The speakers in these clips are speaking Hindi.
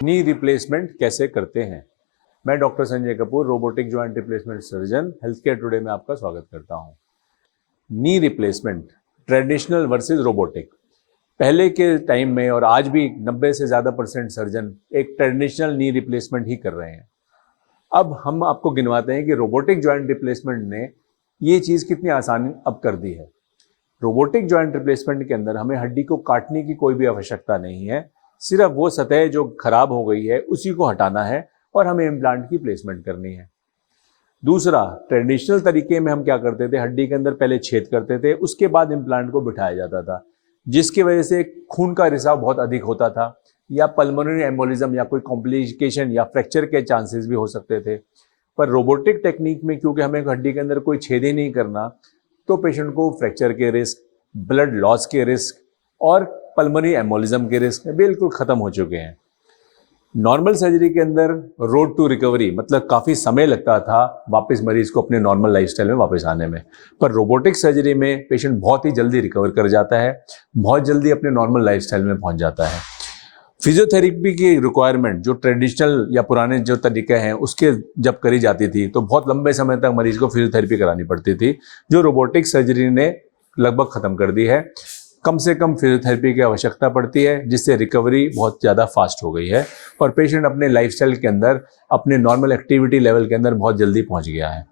नी रिप्लेसमेंट कैसे करते हैं। मैं doctor Sanjay Kapoor, robotic joint replacement surgeon, health care today में आपका स्वागत करता हूं। Knee replacement, traditional versus robotic. पहले के टाइम में और आज भी 90 से ज़्यादा % सर्जन एक ट्रेडिशनल नी रिप्लेसमेंट ही कर रहे हैं। अब हम आपको गिनवाते हैं कि रोबोटिक जॉइंट रिप्लेसमेंट ने ये चीज़ कितनी आसान अब कर दी है। रोबोटिक जॉइंट रिप्लेसमेंट के अंदर हमें हड्डी को काटने की कोई भी आवश्यकता नहीं है, सिर्फ वो सतह जो खराब हो गई है उसी को हटाना है और हमें इम्प्लांट की प्लेसमेंट करनी है। दूसरा, ट्रेडिशनल तरीके में हम क्या करते थे, हड्डी के अंदर पहले छेद करते थे, उसके बाद इम्प्लांट को बिठाया जाता था, जिसकी वजह से खून का रिसाव बहुत अधिक होता था या पल्मोनरी एम्बोलिज्म या कोई कॉम्प्लिकेशन या फ्रैक्चर के चांसेस भी हो सकते थे। पर रोबोटिक टेक्निक में क्योंकि हमें हड्डी के अंदर कोई छेद ही नहीं करना, तो पेशेंट को फ्रैक्चर के रिस्क, ब्लड लॉस के रिस्क और पल्मोनरी एम्बोलिज्म के रिस्क बिल्कुल खत्म हो चुके हैं। नॉर्मल सर्जरी के अंदर रोड टू रिकवरी मतलब काफ़ी समय लगता था वापस मरीज को अपने नॉर्मल लाइफस्टाइल में वापस आने में, पर रोबोटिक सर्जरी में पेशेंट बहुत ही जल्दी रिकवर कर जाता है, बहुत जल्दी अपने नॉर्मल लाइफस्टाइल में पहुंच जाता है। फिजियोथेरेपी की रिक्वायरमेंट जो ट्रेडिशनल या पुराने जो तरीके हैं उसके जब करी जाती थी तो बहुत लंबे समय तक मरीज को फिजियोथेरेपी करानी पड़ती थी, जो रोबोटिक सर्जरी ने लगभग ख़त्म कर दी है। कम से कम फिजियोथेरेपी की आवश्यकता पड़ती है, जिससे रिकवरी बहुत ज़्यादा फास्ट हो गई है और पेशेंट अपने लाइफस्टाइल के अंदर, अपने नॉर्मल एक्टिविटी लेवल के अंदर बहुत जल्दी पहुंच गया है।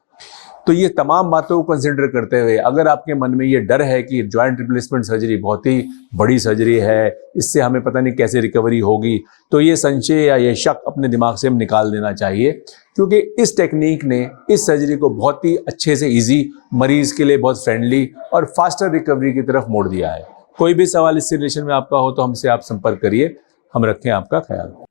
तो ये तमाम बातों को कंसिडर करते हुए अगर आपके मन में ये डर है कि जॉइंट रिप्लेसमेंट सर्जरी बहुत ही बड़ी सर्जरी है, इससे हमें पता नहीं कैसे रिकवरी होगी, तो ये संशय या ये शक अपने दिमाग से हम निकाल देना चाहिए, क्योंकि इस टेक्निक ने इस सर्जरी को बहुत ही अच्छे से ईजी, मरीज के लिए बहुत फ्रेंडली और फास्टर रिकवरी की तरफ मोड़ दिया है। कोई भी सवाल इस रिलेशन में आपका हो तो हमसे आप संपर्क करिए। हम रखें आपका ख्याल।